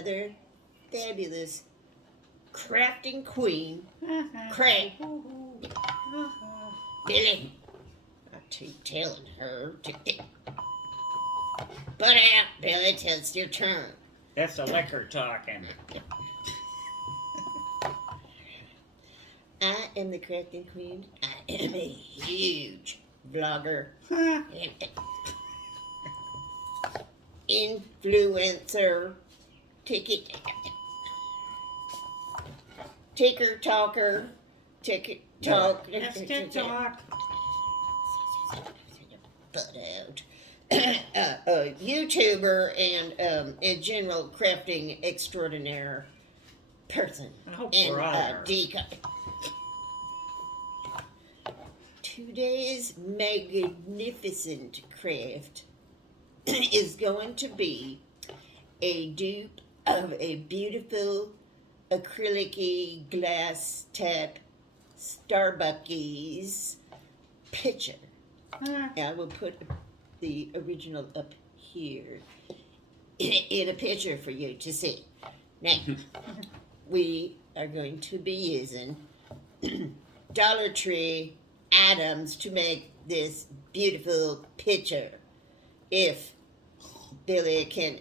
another fabulous crafting queen, Billy. I keep telling her to get butt out, Billy, till it's your turn. That's the liquor talking. I am the crafting queen. I am a huge vlogger. Influencer. Ticker talker. TikTok. That's TikTok. Butt out. A YouTuber and a general crafting extraordinaire person. Oh, and brother. Today's magnificent craft is going to be a dupe of a beautiful acrylic-y glass tap Starbucks pitcher. I will put the original up here in a picture for you to see. Now, we are going to be using Dollar Tree items to make this beautiful picture. If Billy can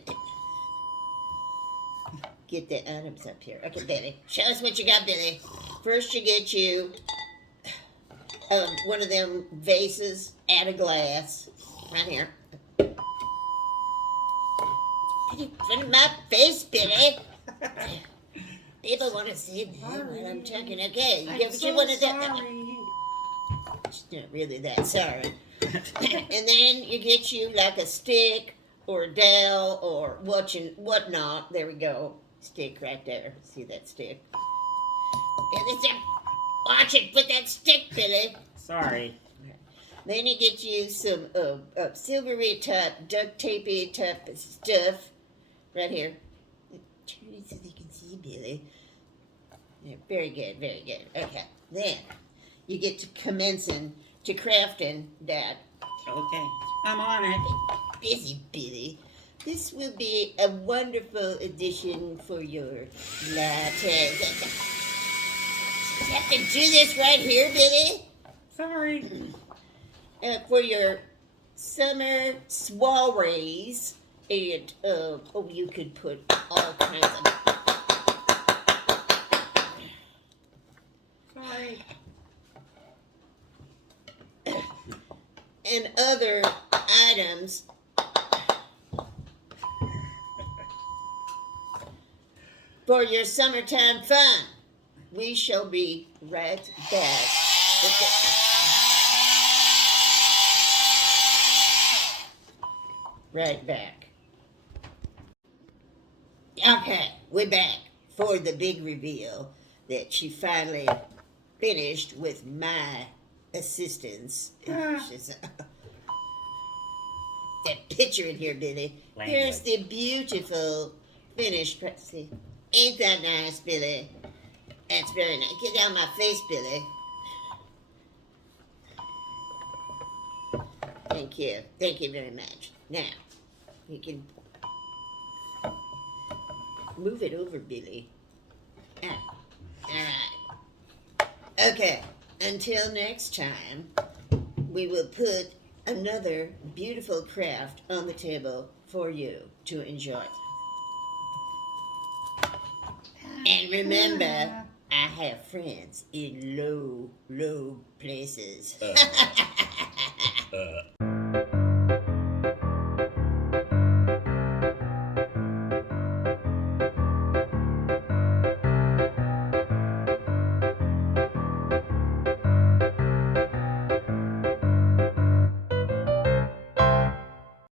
get the items up here. Okay, Billy, show us what you got, Billy. First, you get you one of them vases out of glass, right here. Put in my face, Billy. People want to see what I'm talking. Okay, you get what you want to do. It's not really that sorry. And then you get you like a stick or a dowel or whatnot. There we go. Stick right there. See that stick? Watch it with that stick, Billy. Sorry. Then you get you some silvery type, duct tapey type stuff right here. Turn it so you can see, Billy. Yeah, very good, very good. Okay, then you get to commencing to crafting that. Okay, I'm on it. Busy Billy. This will be a wonderful addition for your latte. You have to do this right here, Billy. Sorry. For your summer soirees, and you could put all kinds of. Sorry. And other items for your summertime fun. We shall be right back with this. Right back. Okay, we're back for the big reveal that she finally finished with my assistance. That picture in here, Billy. Here's the beautiful finished. See, ain't that nice, Billy? That's very nice. Get out of my face, Billy. Thank you. Thank you very much. Now, you can move it over, Billy. Ah, all right. Okay, until next time, we will put another beautiful craft on the table for you to enjoy. And remember, I have friends in low, low places.